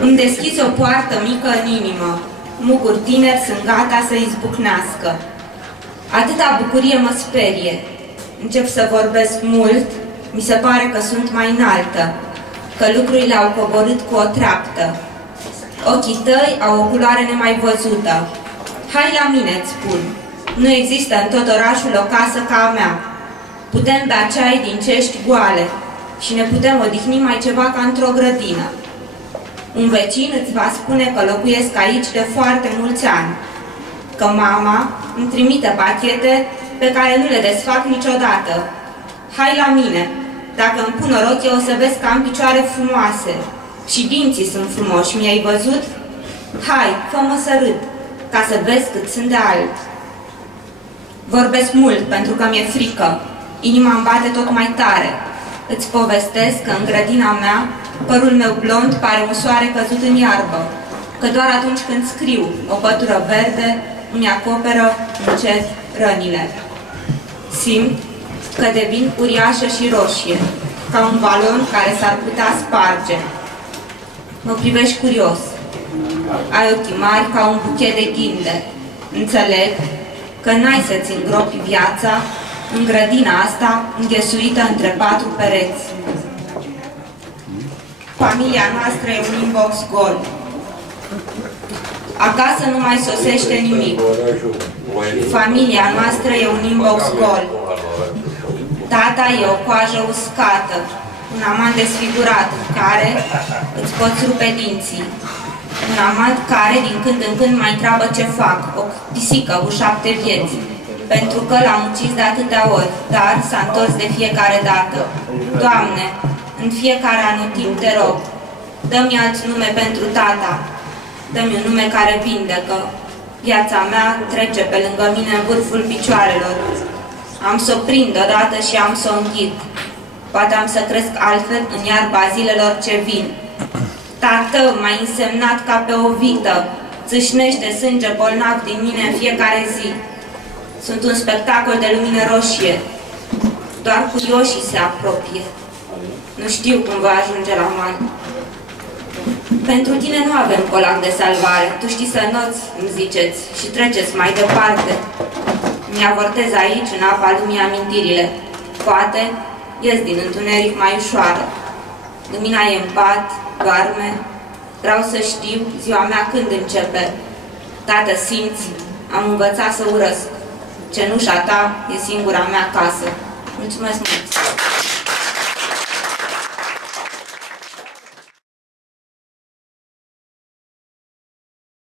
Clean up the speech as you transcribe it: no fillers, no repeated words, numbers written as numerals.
Îmi deschizi o poartă mică în inimă. Muguri tineri sunt gata să izbucnească. Atâta bucurie mă sperie. Încep să vorbesc mult, mi se pare că sunt mai înaltă, că lucrurile au coborât cu o treaptă. Ochii tăi au o culoare nemai văzută. Hai la mine, îți spun. Nu există în tot orașul o casă ca a mea. Putem bea ceai din cești goale și ne putem odihni mai ceva ca într-o grădină. Un vecin îți va spune că locuiesc aici de foarte mulți ani, că mama îmi trimite pachete pe care nu le desfac niciodată. Hai la mine, dacă îmi pun rochie o să vezi că am picioare frumoase și dinții sunt frumoși, mi-ai văzut? Hai, fă-mă să râd, ca să vezi cât sunt de alt. Vorbesc mult pentru că mi-e frică, inima îmi bate tot mai tare. Îți povestesc că în grădina mea părul meu blond pare un soare căzut în iarbă, că doar atunci când scriu o pătură verde îmi acoperă încet rănile. Simt că devin uriașă și roșie, ca un balon care s-ar putea sparge. Mă privești curios. Ai ochii mari ca un buchet de ghinde. Înțeleg că n-ai să-ți îngropi viața în grădina asta înghesuită între 4 pereți. Familia noastră e un inbox gol. Acasă nu mai sosește nimic. Familia noastră e un inbox gol. Tata e o coajă uscată, un amant desfigurat în care îți poți rupe dinții. Un amant care din când în când mai întreabă ce fac, o pisică cu 7 vieți, pentru că l-am ucis de atâtea ori, dar s-a întors de fiecare dată. Doamne, în fiecare anotimp te rog, dă-mi alt nume pentru tata, dă-mi un nume care vindecă. Viața mea trece pe lângă mine în vârful picioarelor. Am să o prind odată și am să o înghit. Poate am să cresc altfel în iarba zilelor ce vin. Tată, m-ai însemnat ca pe o vită, țâșnește sânge bolnav din mine în fiecare zi. Sunt un spectacol de lumină roșie. Doar curioșii se apropie. Nu știu cum va ajunge la mal. Pentru tine nu avem colac de salvare. Tu știi să noți, îmi ziceți, și treceți mai departe. Mi-avortez aici, în apa lumii, amintirile. Poate ies din întuneric mai ușoară. Lumina e în pat, doarme. Vreau să știu ziua mea când începe. Tată, simți, am învățat să urăsc. Cenușa ta e singura mea casă. Mulțumesc mult!